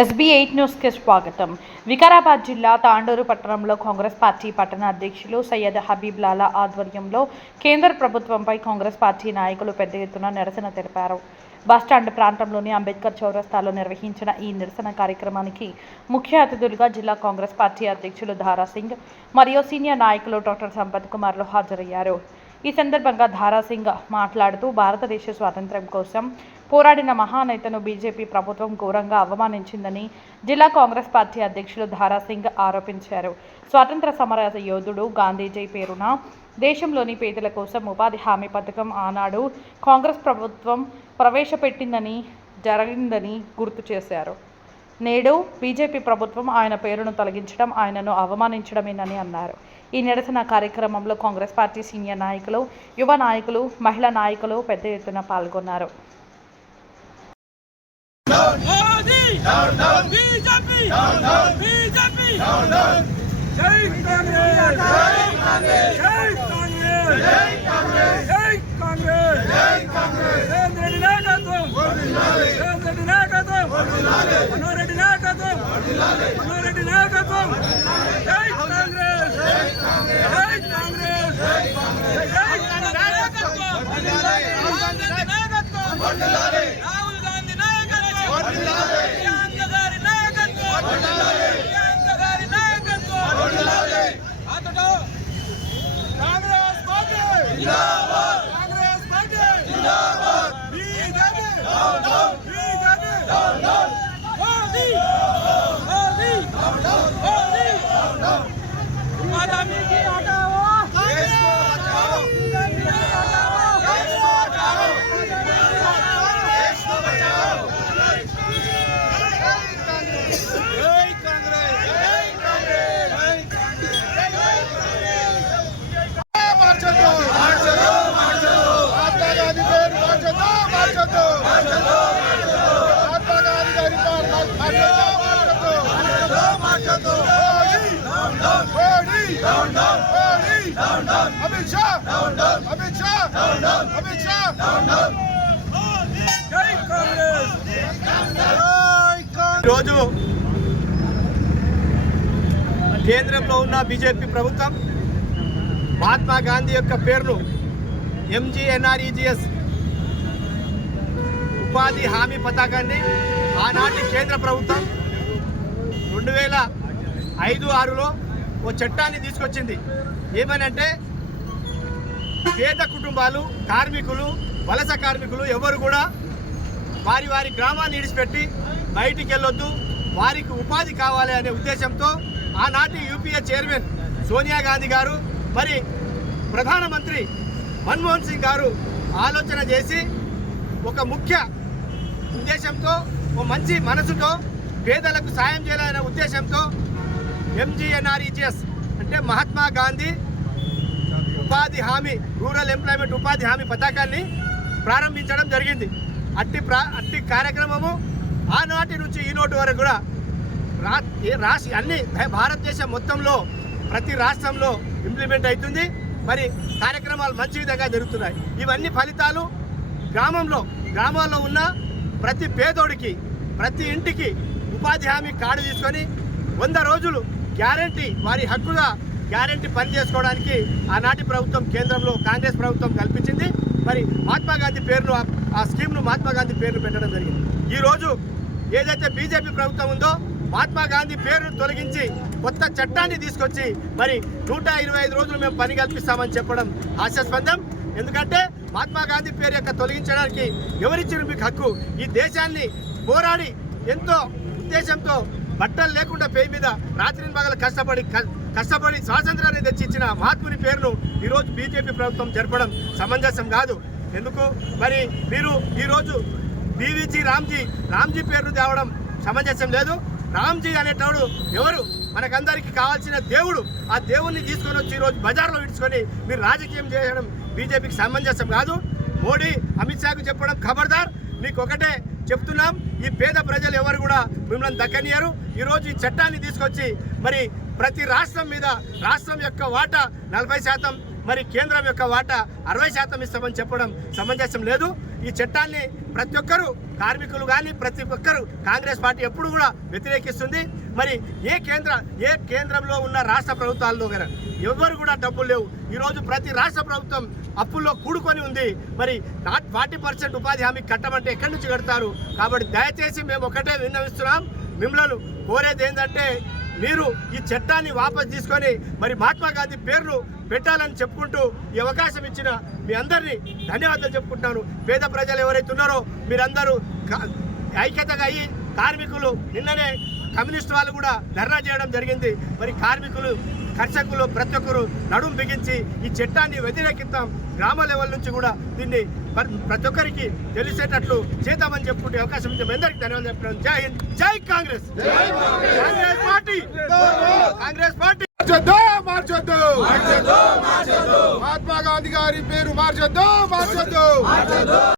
SB eight న్యూస్కి స్వాగతం. వికారాబాద్ జిల్లా తాండూరు పట్టణంలో కాంగ్రెస్ పార్టీ పట్టణ అధ్యక్షులు సయ్యద్ హబీబ్ లాలా ఆధ్వర్యంలో కేంద్ర ప్రభుత్వంపై కాంగ్రెస్ పార్టీ నాయకులు పెద్ద ఎత్తున నిరసన తెలిపారు. బస్టాండ్ ప్రాంతంలోని అంబేద్కర్ చౌరస్తాలో నిర్వహించిన ఈ నిరసన కార్యక్రమానికి ముఖ్య అతిథులుగా జిల్లా కాంగ్రెస్ పార్టీ అధ్యక్షులు ధారాసింగ్ మరియు సీనియర్ నాయకులు డాక్టర్ సంపత్ కుమార్లు హాజరయ్యారు. ఈ సందర్భంగా ధారాసింగ్ మాట్లాడుతూ భారతదేశ స్వాతంత్ర్యం కోసం పోరాడిన మహానేతను బీజేపీ ప్రభుత్వం ఘోరంగా అవమానించిందని జిల్లా కాంగ్రెస్ పార్టీ అధ్యక్షులు ధారాసింగ్ ఆరోపించారు. స్వాతంత్ర సమర యోధుడు గాంధీజీ పేరున దేశంలోని పేదల కోసం ఉపాధి హామీ పథకం ఆనాడు కాంగ్రెస్ ప్రభుత్వం ప్రవేశపెట్టిందని జరిగిందని గుర్తు చేశారు. నేడు బీజేపీ ప్రభుత్వం ఆయన పేరును తొలగించడం ఆయనను అవమానించడమేనని అన్నారు. ఈ నిరసన కార్యక్రమంలో కాంగ్రెస్ పార్టీ సీనియర్ నాయకులు యువ నాయకులు మహిళా నాయకులు పెద్ద ఎత్తున పాల్గొన్నారు. Down down BJP! Down down BJP! Down down Jai Congress! Jai Congress జై కాంగ్రెస్! జై కాంగ్రెస్ జై కాంగ్రెస్! జై కాంగ్రెస్ రెడ్డి నాయకత్వం! వర్ధిల్లాలి రెడ్డి నాయకత్వం! వర్ధిల్లాలి ਜਿੰਦਾਬਾਦ ਕਾਂਗਰਸ ਪਾਰਟੀ ਜਿੰਦਾਬਾਦ BJP down down BJP down down ਹੋਲੀ ਹੋਲੀ ਡਾਊਨ ਡਾਊਨ ਹੋਲੀ ਡਾਊਨ ਡਾਊਨ ਆਦਮੀ ਕੀ ਆਟਾ down down Amit Shah down down Amit Shah down down Amit Shah down down జై కాంగ్రెస్ జై కాంగ్రెస్ ఈరోజు కేంద్రంలో ఉన్న బీజేపీ ప్రభుత్వం మహాత్మా గాంధీ యొక్క పేరును ఎంజీఎన్ఆర్ఈజిఎస్ ఉపాధి హామీ పథకాన్ని ఆనాటి కేంద్ర ప్రభుత్వం రెండు వేల ఐదు ఆరులో ఓ చట్టాన్ని తీసుకొచ్చింది. ఏమనంటే పేద కుటుంబాలు కార్మికులు వలస కార్మికులు ఎవరు కూడా వారి వారి గ్రామాన్ని విడిచిపెట్టి బయటికి వెళ్ళొద్దు. వారికి ఉపాధి కావాలి అనే ఉద్దేశంతో ఆనాటి యూపీఏ చైర్మన్ సోనియా గాంధీ గారు మరి ప్రధానమంత్రి మన్మోహన్ సింగ్ గారు ఆలోచన చేసి ఒక ముఖ్య ఉద్దేశంతో ఓ మంచి మనసుతో పేదలకు సాయం చేయాలనే ఉద్దేశంతో ఎంజీఎన్ఆర్ఈజిఎస్ అంటే మహాత్మా గాంధీ ఉపాధి హామీ రూరల్ ఎంప్లాయ్మెంట్ ఉపాధి హామీ పథకాన్ని ప్రారంభించడం జరిగింది. అట్టి ప్రా అట్టి కార్యక్రమము ఆనాటి నుంచి ఈనాటి వరకు కూడా రా ఏ రాష్ట్ర అన్ని భారతదేశం మొత్తంలో ప్రతి రాష్ట్రంలో ఇంప్లిమెంట్ అవుతుంది. మరి కార్యక్రమాలు మంచి విధంగా జరుగుతున్నాయి. ఇవన్నీ ఫలితాలు గ్రామంలో గ్రామాల్లో ఉన్న ప్రతి పేదోడికి ప్రతి ఇంటికి ఉపాధి హామీ కార్డు తీసుకొని వంద రోజులు గ్యారంటీ వారి హక్కుగా గ్యారంటీ పని చేసుకోవడానికి ఆనాటి ప్రభుత్వం కేంద్రంలో కాంగ్రెస్ ప్రభుత్వం కల్పించింది. మరి మహాత్మాగాంధీ పేరును ఆ- స్కీమ్ను మహాత్మాగాంధీ పేరును పెట్టడం జరిగింది. ఈరోజు ఏదైతే బీజేపీ ప్రభుత్వం ఉందో మహాత్మాగాంధీ పేరును తొలగించి కొత్త చట్టాన్ని తీసుకొచ్చి మరి నూట ఇరవై ఐదు రోజులు మేము పని కల్పిస్తామని చెప్పడం హాస్యాస్పందం. ఎందుకంటే మహాత్మాగాంధీ పేరు యొక్క తొలగించడానికి ఎవరిచ్చిన మీకు హక్కు. ఈ దేశాన్ని పోరాడి ఎంతో ఉద్దేశంతో బట్టలు లేకుండా పేరు మీద రాత్రి పగలు కష్టపడి క- కష్టపడి స్వాతంత్రాన్ని తెచ్చిచ్చిన మహాత్ముని పేరును ఈరోజు బీజేపీ ప్రభుత్వం జరపడం సమంజసం కాదు. ఎందుకు? మరి మీరు ఈరోజు బీవీజీ రామ్జీ రామ్జీ పేరును తేవడం సమంజసం లేదు. రామ్జీ అనేటోడు ఎవరు? మనకందరికీ కావాల్సిన దేవుడు. ఆ దేవుణ్ణి తీసుకొని వచ్చి ఈరోజు బజార్లో విడుచుకొని మీరు రాజకీయం చేయడం బీజేపీకి సమంజసం కాదు. మోడీ అమిత్ షాకు చెప్పడం ఖబర్దార్. మీకు ఒకటే చెప్తున్నాం. ఈ పేద ప్రజలు ఎవరు కూడా మిమ్మల్ని దక్కనియరు ఈరోజు ఈ చట్టాన్ని తీసుకొచ్చి మరి ప్రతి రాష్ట్రం మీద రాష్ట్రం యొక్క వాటా నలభై శాతం మరి కేంద్రం యొక్క వాటా అరవై శాతం ఇస్తామని చెప్పడం సమంజసం లేదు. ఈ చట్టాన్ని ప్రతి ఒక్కరూ కార్మికులు కానీ ప్రతి ఒక్కరూ కాంగ్రెస్ పార్టీ ఎప్పుడు కూడా వ్యతిరేకిస్తుంది. మరి ఏ కేంద్ర ఏ కేంద్రంలో ఉన్న రాష్ట్ర ప్రభుత్వాల్లో కానీ ఎవరు కూడా డబ్బులు లేవు. ఈరోజు ప్రతి రాష్ట్ర ప్రభుత్వం అప్పుల్లో కూడుకొని ఉంది. మరి నాట్ ఫార్టీ పర్సెంట్ ఉపాధి హామీ కట్టమంటే ఎక్కడి నుంచి కడతారు? కాబట్టి దయచేసి మేము ఒకటే విన్నవిస్తున్నాం. మిమ్మల్ని కోరేది ఏంటంటే మీరు ఈ చట్టాన్ని వాపస్ తీసుకొని మరి మహాత్మా గాంధీ పేరును పెట్టాలని చెప్పుకుంటూ ఈ అవకాశం ఇచ్చిన మీ అందరినీ ధన్యవాదాలు చెప్పుకుంటున్నాను. పేద ప్రజలు ఎవరైతే ఉన్నారో మీరందరూ ఐక్యతగా అయ్యి కార్మికులు నిన్ననే కమ్యూనిస్ట్ వాళ్ళు కూడా ధర్నా చేయడం జరిగింది. మరి కార్మికులు కర్షకులు ప్రతి ఒక్కరు నడుం బిగించి ఈ చట్టాన్ని వ్యతిరేకిస్తాం గ్రామ లెవెల్ నుంచి కూడా దీన్ని ప్ర- ప్రతి ఒక్కరికి తెలిసేటట్లు చేద్దామని చెప్పుకుంటే అవకాశం ఇచ్చాము అందరికీ ధన్యవాదాలు చెప్తున్నాను జై హింద్ జై కాంగ్రెస్! కాంగ్రెస్! పార్టీ. కాంగ్రెస్ పార్టీ. మార్చొద్దు మార్చొద్దు. మహాత్మా గాంధీ గారి పేరు మార్చొద్దు మార్చొద్దు.